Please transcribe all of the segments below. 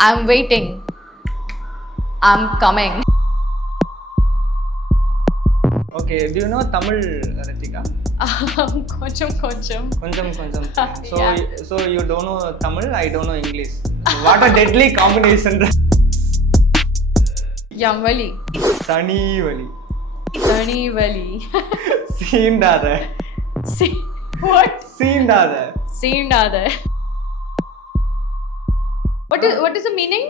I'm waiting. I'm coming. Okay, do you know Tamil, Ritika? Koncham. Konjam. Yeah. So you don't know Tamil, I don't know English. What a deadly combination. Yamvali. Tani vali. Tani vali. சீண்டாத. See what? சீண்டாத. Seendada. What is the meaning?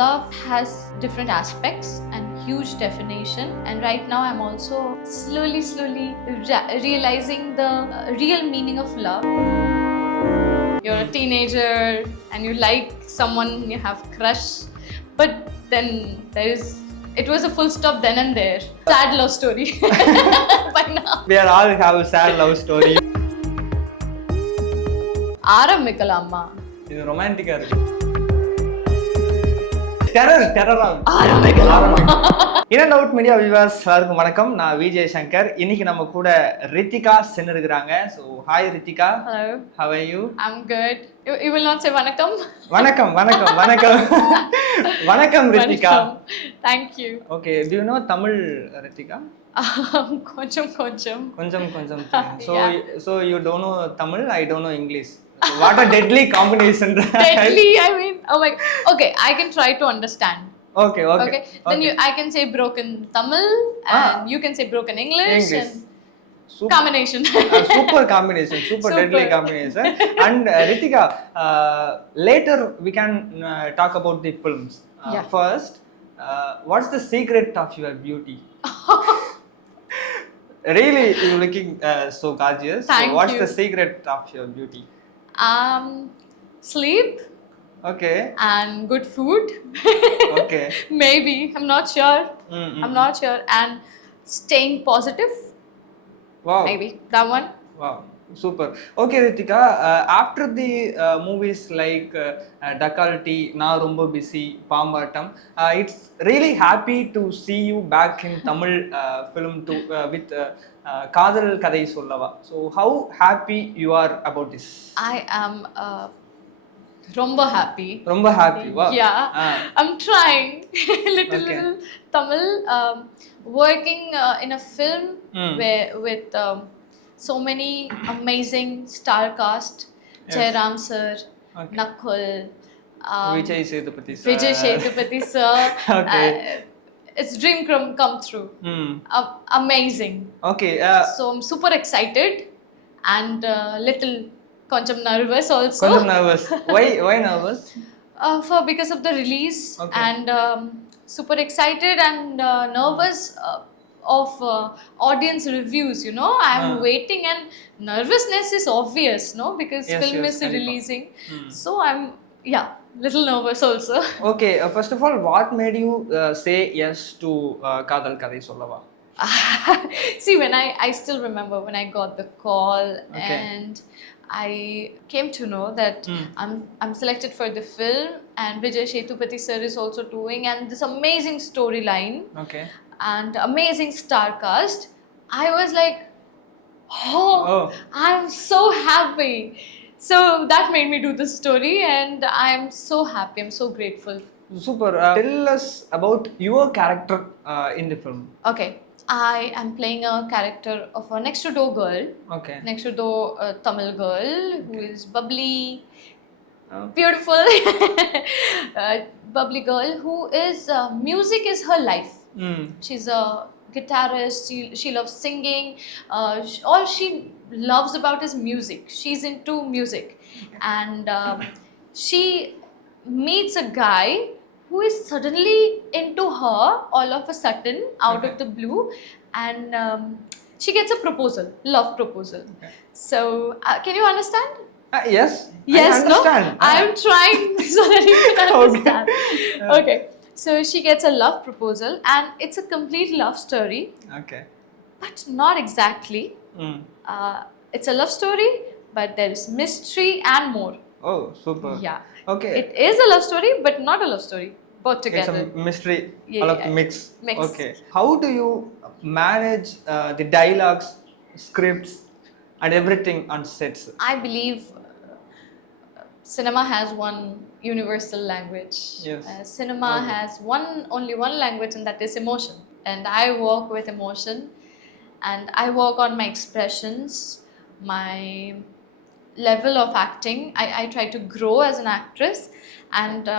Love has different aspects and huge definition, and right now I'm also slowly realizing the real meaning of love. You're a teenager and you like someone, you have crush, but then it was a full stop then and there. Sad love story. By now. We are all have a sad love story. ஆரம்பிக்கலாமா? இது ரொமான்டிக்கா இருக்கு. டெரரா. In out media viewers எல்லாருக்கும் வணக்கம். நான் விஜய் சங்கர். இன்னைக்கு நம்ம கூட ரித்திகா சென் இருக்கிறாங்க. So hi Rithika. Hello. How are you? I'm good. You will not say வணக்கம்? வணக்கம். வணக்கம் Ritika. Thank you. Okay, do you know Tamil, Ritika? கொஞ்சம். கொஞ்சம். So you don't know Tamil, I don't know English. What a deadly combination. Deadly, I mean, oh my. Okay, I can try to understand. Okay. Then I can say broken Tamil, and you can say broken English. And Super. combination. Super combination, super deadly combination. And Ritika, later we can talk about the films. Yeah. First, what's the secret of your beauty? Really, you're looking so gorgeous. Thank so what's you. the secret of your beauty? Sleep Okay. and good food. Okay. Maybe, I'm not sure. Mm-hmm. I'm not sure. And staying positive. Wow. Maybe that one. Wow, super. Okay, Ritika, after the movies like Dakalti, Na Rombo Busy, Pambatam, it's really happy to see you back in Tamil film with Kadal Kadai Sollava. So how happy you are about this? I am ரொம்ப happy. Romba happy. Wow. Yeah. I'm trying little Tamil, working in a film with so many amazing star cast. Yes. Jairam sir, Okay. Nakul, Vijay Sethupathi sir. Vijay Sethupathi sir. Okay. It's dream come true. Amazing. Okay. So I'm super excited and little koncham nervous also. Konjam nervous. Why nervous? Because of the release. Okay. And super excited and nervous of audience reviews, you know. I'm waiting and nervousness is obvious, no, because Yes, film yes, is kandipa. releasing. So I'm little nervous also. Okay, first of all, what made you say yes to Kadal Kadai Sollava? See, when I still remember when I got the call. Okay. And I came to know that I'm selected for the film, and Vijay Sethupathi sir is also doing, and this amazing storyline Okay. and amazing star cast. I was like, oh. I'm so happy. So that made me do the story, and I'm so happy. I'm so grateful. Super. Tell us about your character in the film. Okay, I am playing a character of a next to door girl. Okay. Next to door Tamil girl who is bubbly, beautiful, bubbly girl who is music is her life. She's a guitarist. She loves singing. All she loves about is music. She's into music, and she meets a guy who is suddenly into her all of a sudden out of the blue, and she gets a love proposal. Okay. So can you understand? Yes. Yes, I understand. no? I'm trying so that you can understand. Okay. So she gets a love proposal, and it's a complete love story, Okay. but not exactly. It's a love story, but there is mystery and more. Oh, super. Yeah. Okay. It is a love story, but not a love story. Both It's together. a mystery. Yeah, All of the yeah. mix. Mix. Okay. How do you manage the dialogues, scripts, and everything on sets? I believe cinema has one universal language. Yes. Cinema Okay. has only one language, and that is emotion. And I work with emotion, and I work on my expressions, my level of acting. I try to grow as an actress, and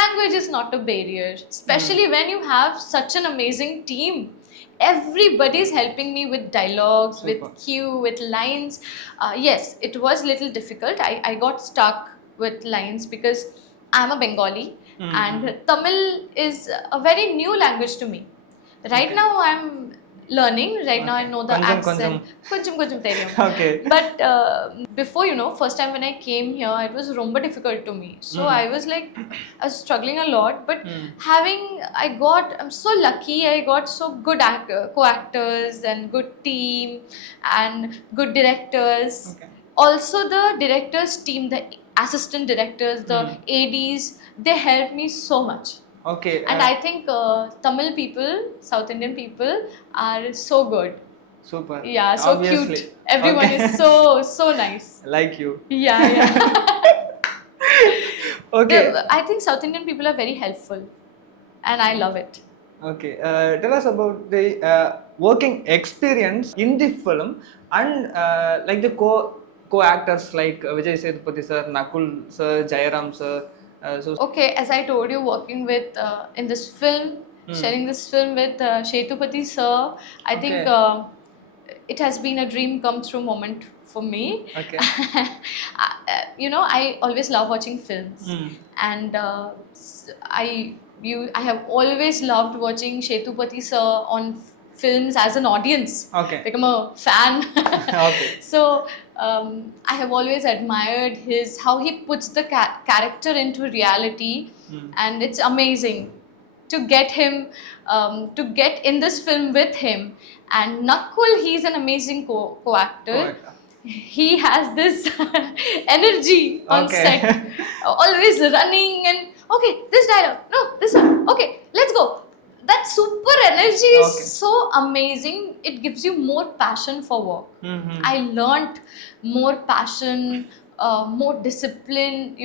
language is not a barrier, especially when you have such an amazing team. Everybody's helping me with dialogues, Super. with cue, with lines. Yes, it was little difficult. I got stuck with lines because I'm a Bengali, and Tamil is a very new language to me. Right Okay. now I'm learning. Right now I know the Konjam, accent. Konjam theriyum. Okay. But before, first time when I came here, it was romba difficult to me. So I was like, I was struggling a lot. But I'm so lucky. I got so good co-actors and good team and good directors. Okay. Also, the directors team, the assistant directors, the ADs, they helped me so much. Okay. And I think Tamil people, South Indian people are so good. Super. Yeah, so Obviously. cute. Everyone Okay. is so nice. Like you. Yeah. Okay. I think South Indian people are very helpful, and I love it. Okay. Tell us about the working experience in the film and like the co-actors like Vijay Sethupathi sir, Nakul sir, Jayaram sir. So Okay, as I told you, working with in this film, sharing this film with Sethupathi sir, I think it has been a dream come true moment for me. Okay. I always love watching films, and I have always loved watching Sethupathi sir on films as an audience. Okay. Like I'm a fan. Okay. So I have always admired how he puts the character into reality, and it's amazing to get him, to get in this film with him. And Nakul, he's an amazing co-actor. Co-actor. He has this energy on Okay. set, always running and okay, this dialogue, no, this one, okay, let's go. That super energy is Okay. so amazing. It gives you more passion for work. I learnt more passion, more discipline,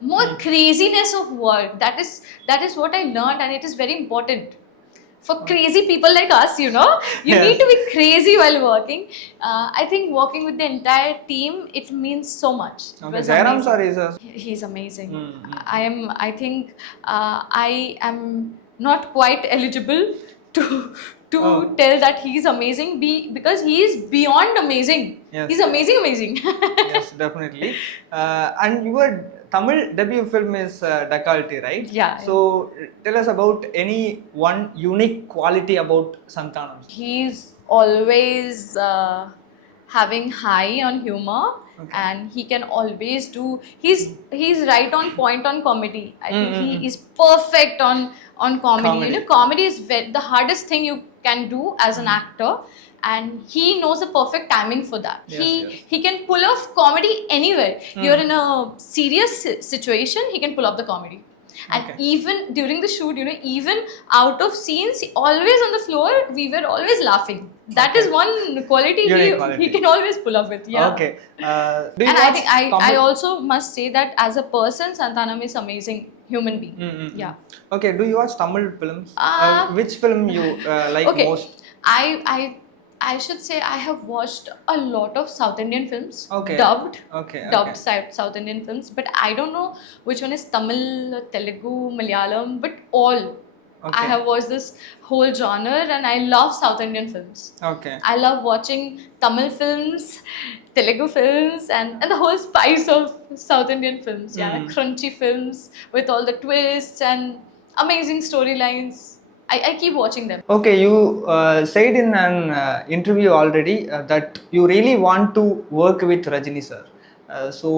more craziness of work. That is what I learned, and it is very important. For crazy people like us, you Yes. need to be crazy while working. I think working with the entire team, it means so much. It Okay. was Jairam amazing. sir is a He's amazing. I think I am not quite eligible to tell that he's amazing because he is beyond amazing. Yes. He's amazing. yes, definitely. And your Tamil debut film is Dakalti, right? Yeah. So tell us about any one unique quality about Santanam. He's always having high on humor. Okay. And he can always do. He's right on point on comedy. I think he is perfect on comedy. Comedy is the hardest thing you can do as an actor, and he knows the perfect timing for that. Yes, He can pull off comedy anywhere. You're in a serious situation, he can pull off the comedy. And Okay. even during the shoot, even out of scenes, always on the floor, we were always laughing. That is one quality Unique quality. he can always pull off with. Yeah. Okay. Do you And I watch think I Tamil? also must say that as a person, Santanam is amazing human being. Yeah. Okay. Do you watch Tamil films? Which film you like Okay. most? I should say I have watched a lot of South Indian films. Okay. Dubbed. Okay. Dubbed South Indian films, but I don't know which one is Tamil, Telugu, Malayalam, but all. Okay. I have watched this whole genre, and I love South Indian films. Okay. I love watching Tamil films, Telugu films, and the whole spice of South Indian films. Yeah, crunchy films with all the twists and amazing storylines. I keep watching them. Okay, you said in an interview already that you really want to work with Rajini sir. So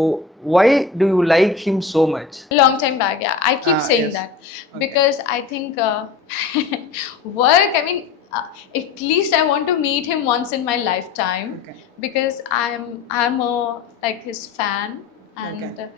why do you like him so much? Long time back, yeah. I keep saying yes. that because I think work. I mean, at least I want to meet him once in my lifetime. Okay. Because I'm a like his fan, and Okay.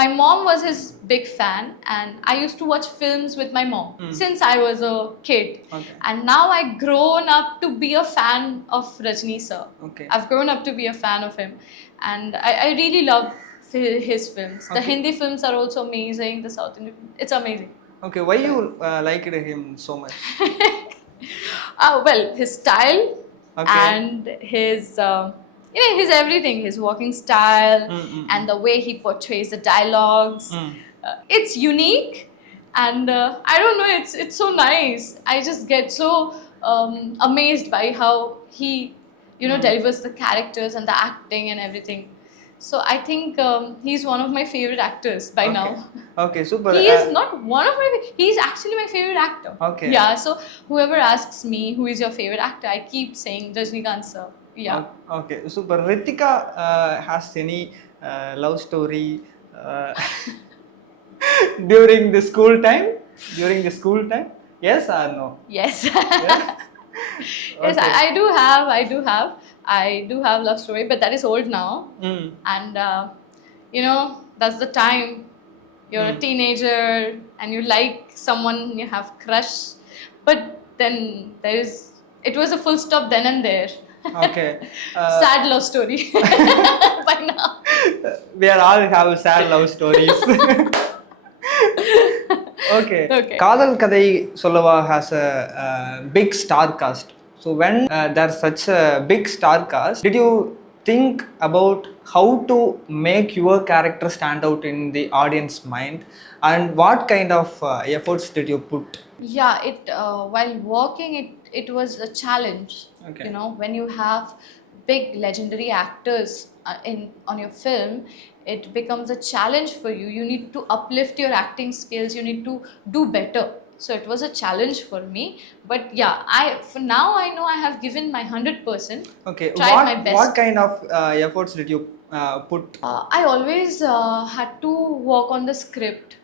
My mom was his big fan, and I used to watch films with my mom since I was a kid. Okay. And now I've grown up to be a fan of Rajni sir. Okay. I've grown up to be a fan of him, and I really love his films. The Okay. Hindi films are also amazing. The South Indian, it's amazing. Okay, why you liked him so much? Well, his style Okay. and his, his everything, his walking style and the way he portrays the dialogues. It's unique, and I don't know. It's so nice. I just get so amazed by how he, delivers the characters and the acting and everything. So I think he's one of my favorite actors by now. Okay, super. He is not one of my. He's actually my favorite actor. Okay. Yeah. So whoever asks me who is your favorite actor, I keep saying Rajinikanth sir. Yeah. Okay, super. Ritika has any love story during the school time? During the school time? Yes or no? Yes. Yeah? Yes, Okay. I do have love story, but that is old now. And that's the time you're a teenager and you like someone, you have crush, but then it was a full stop then and there. Okay. Sad love story. By now. We are all have sad love stories. Okay. Kadal Kadai Solava has a big star cast. So when there's such a big star cast, did you think about how to make your character stand out in the audience mind, and what kind of efforts did you put? Yeah, while working, it was a challenge. Okay. When you have big legendary actors on your film, it becomes a challenge for you. You need to uplift your acting skills. You need to do better. So it was a challenge for me. But yeah, for now I know I have given my 100%. Okay. Tried my best. What kind of efforts did you put? I always had to work on the script.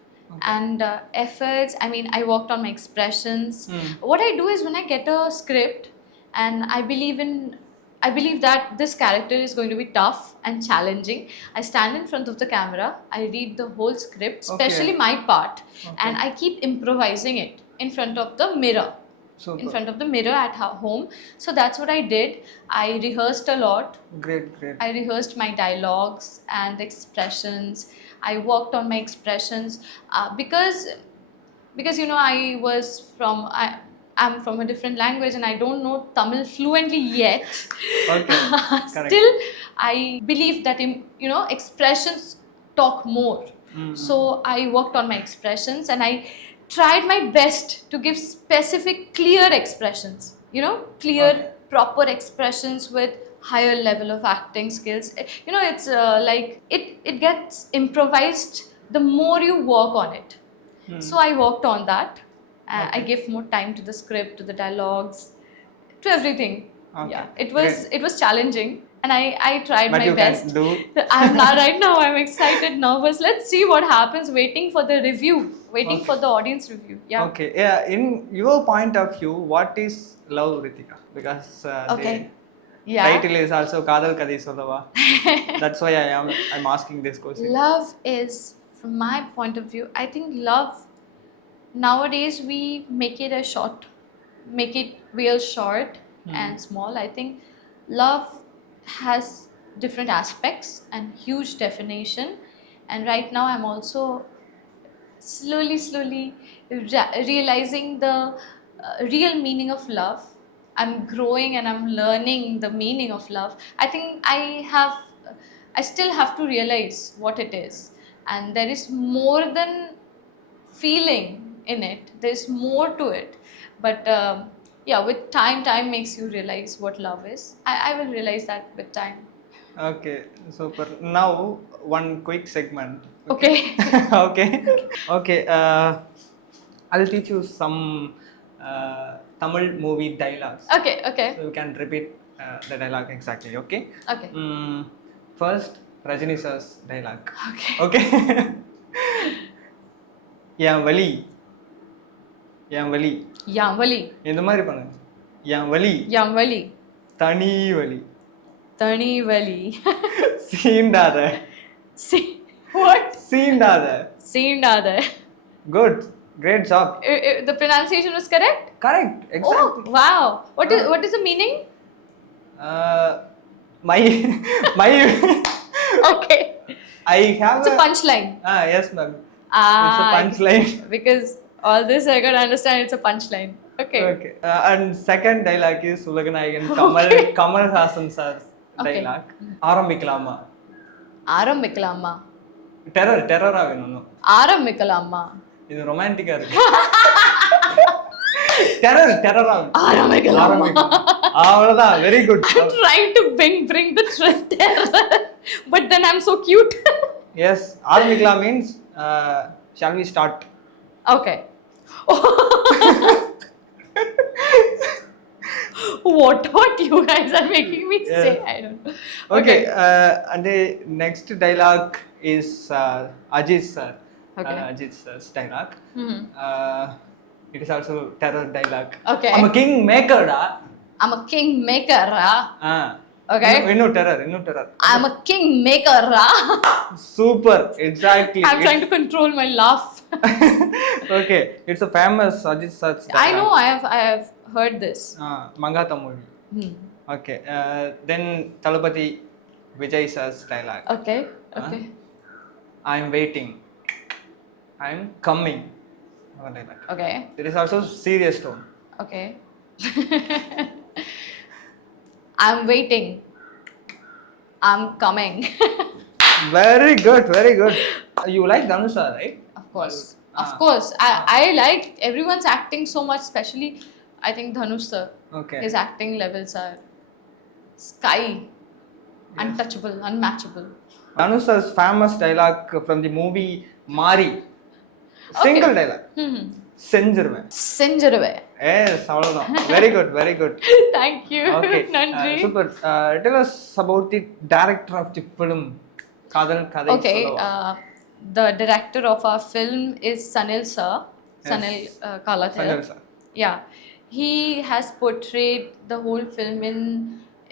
And efforts. I mean, I worked on my expressions. What I do is when I get a script and I believe that this character is going to be tough and challenging, I stand in front of the camera, I read the whole script, especially my part, and I keep improvising it in front of the mirror. Super. In front of the mirror at home. So that's what I did. I rehearsed a lot. Great. I rehearsed my dialogues and expressions. I worked on my expressions because I'm from a different language and I don't know Tamil fluently yet. Okay. Still, I believe that expressions talk more. So I worked on my expressions and I tried my best to give specific, clear expressions. Clear, proper expressions with higher level of acting skills. It's like it gets improvised the more you work on it. So I worked on that. I gave more time to the script, to the dialogues, to everything. Okay. Yeah, it was challenging, and I tried But my you best. can do. Right now I'm excited, nervous. Let's see what happens. Waiting for the review. Waiting for the audience review. Yeah. Okay. Yeah. In your point of view, what is love, Ritika? Because Okay. the Yeah. title is also Kadal Kadai Solava. That's why I'm asking this question. Love is, from my point of view, I think love, nowadays we make it real short and small. I think love has different aspects and huge definition, and right now I'm also slowly realizing the real meaning of love. I'm growing and I'm learning the meaning of love. I think I still have to realize what it is, and there is more than feeling in it. There's more to it, but with time makes you realize what love is. I will realize that with time. Okay, super. Now one quick segment. Okay. Okay. I'll teach you some Tamil movie dialogues. Okay. So you can repeat the dialogue exactly. Okay. Okay. First, Rajini sir's dialogue. Okay. என் வலி Yam vali. இந்த மாதிரி பண்ணுங்க. என் வலி தனி வலி Tani vali. சீண்டாத See what? சீண்டாத. Good. Great job. The pronunciation was correct? Correct. Exactly. Oh, wow. What is the meaning? My Okay. I have It's a punchline. Yes, ma'am. It's a punchline. Because all this I gotta understand it's a punchline. Okay. Okay. And second dialogue is Ulaganayagan Kamal Hassan sir Okay. dialogue. ஆரம்பிக்கலாமா? ஆரம்பிக்கலாமா? டெரரா வேணும். ஆரம்பிக்கலாமா? இது ரொமான்டிக்கா இருக்கு. டெரரா. ஆரம்பிக்கலாமா? அவ்வளவுதான். Very good. I'm trying to bring the terror, but then I'm so cute. Yes, ஆரம்பிக்கலாம் means shall we start? Okay. What you guys are making me say? I don't know. Okay. And the next dialogue is Ajit sir. Okay. Ajit sir's dialogue. Mhm. It is also terror dialogue. Okay. I'm a king maker da. I'm a king maker, okay. இன்னும் terror. I'm a king maker, Super. Exactly. I'm trying to control my laugh. Okay. It's a famous Ajit sir's dialogue. I know. I have heard this. Mangata movie. Okay. Then Talapati Vijay sir's dialogue. Okay. Okay. I'm waiting. I'm coming. Dialogue. Okay. It is also serious tone. Okay. I'm waiting. I'm coming. Very good. You like Dhanush, right? Of course. I like everyone's acting so much, especially I think Dhanush sir. Okay. His acting levels are sky, untouchable, unmatchable. Dhanush sir's famous dialogue from the movie Mari. Single dialogue. செஞ்சிருவேன். Yes, அவ்வளவுதான். Very good. Thank you. Okay. Nandri. Super. Tell us about the director of the film. காதல் கதை Okay. சொல்லவா? The director of our film is Sanil sir. Sanil Kalathir. Sanil sir. Yeah. He has portrayed the whole film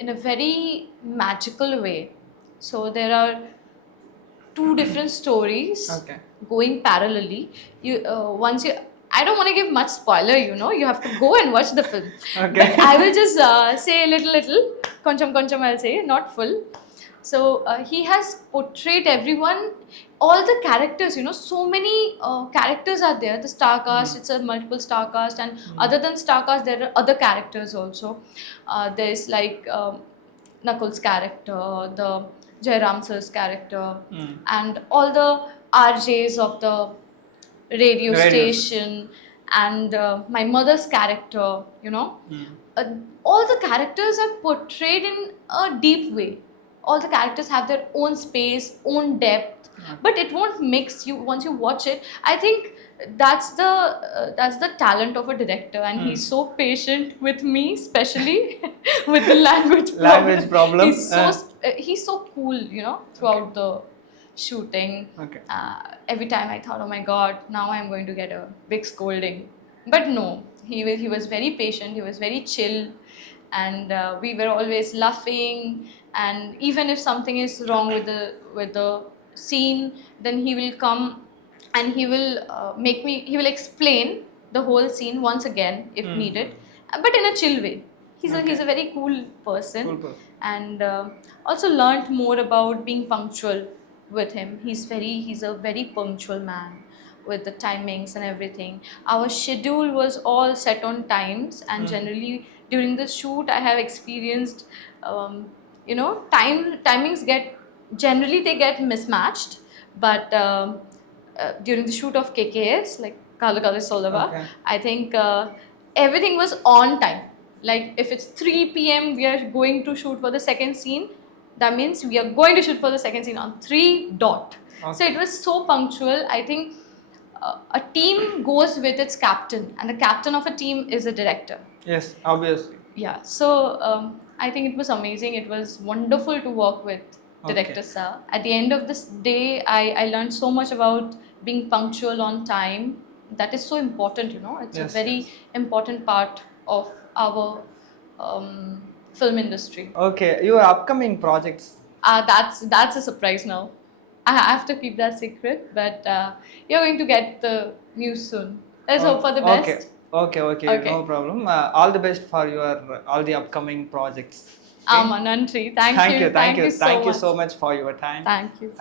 in a very magical way. So there are two different stories Okay. going parallelly. I don't want to give much spoiler, you have to go and watch the film. Okay. But I will just say a little, koncham I'll say, not full. So he has portrayed everyone, all the characters, so many characters are there. The star cast, it's a multiple star cast, and other than star cast, there are other characters also. There's like Nakul's character, the Jairam sir's character, and all the RJs of the radio station, and my mother's character, all the characters are portrayed in a deep way. All the characters have their own space, own depth, but it won't mix you once you watch it. I think that's the talent of a director, and he's so patient with me, especially with the language problem. He's so cool, throughout the shooting. Okay. Every time I thought, oh my god, now I'm going to get a big scolding, but no, he was very patient, he was very chill, and we were always laughing. And even if something is wrong with the scene, then he will come and he will explain the whole scene once again if needed, but in a chill way. He's a very cool person. And also learnt more about being punctual with him. He's a very punctual man with the timings and everything. Our schedule was all set on times, and generally during the shoot I have experienced timings get mismatched, but during the shoot of KKS, like Kalu Kalu Solava, Okay. I think everything was on time. Like if it's 3 p.m. we are going to shoot for the second scene, that means we are going to shoot for the second scene on 3 dot. So it was so punctual. I think a team goes with its captain, and the captain of a team is a director. Yes, obviously. Yeah, so I think it was amazing. It was wonderful to work with director sir. At the end of this day, I learned so much about being punctual on time. That is so important, It's a very important part of our film industry. Okay, your upcoming projects. That's a surprise now. I have to keep that secret, but you're going to get the news soon. Let's hope for the best. Okay, no problem. All the best for your all the upcoming projects. Nandri. Thank you. Thank you so so much for your time. Thank you.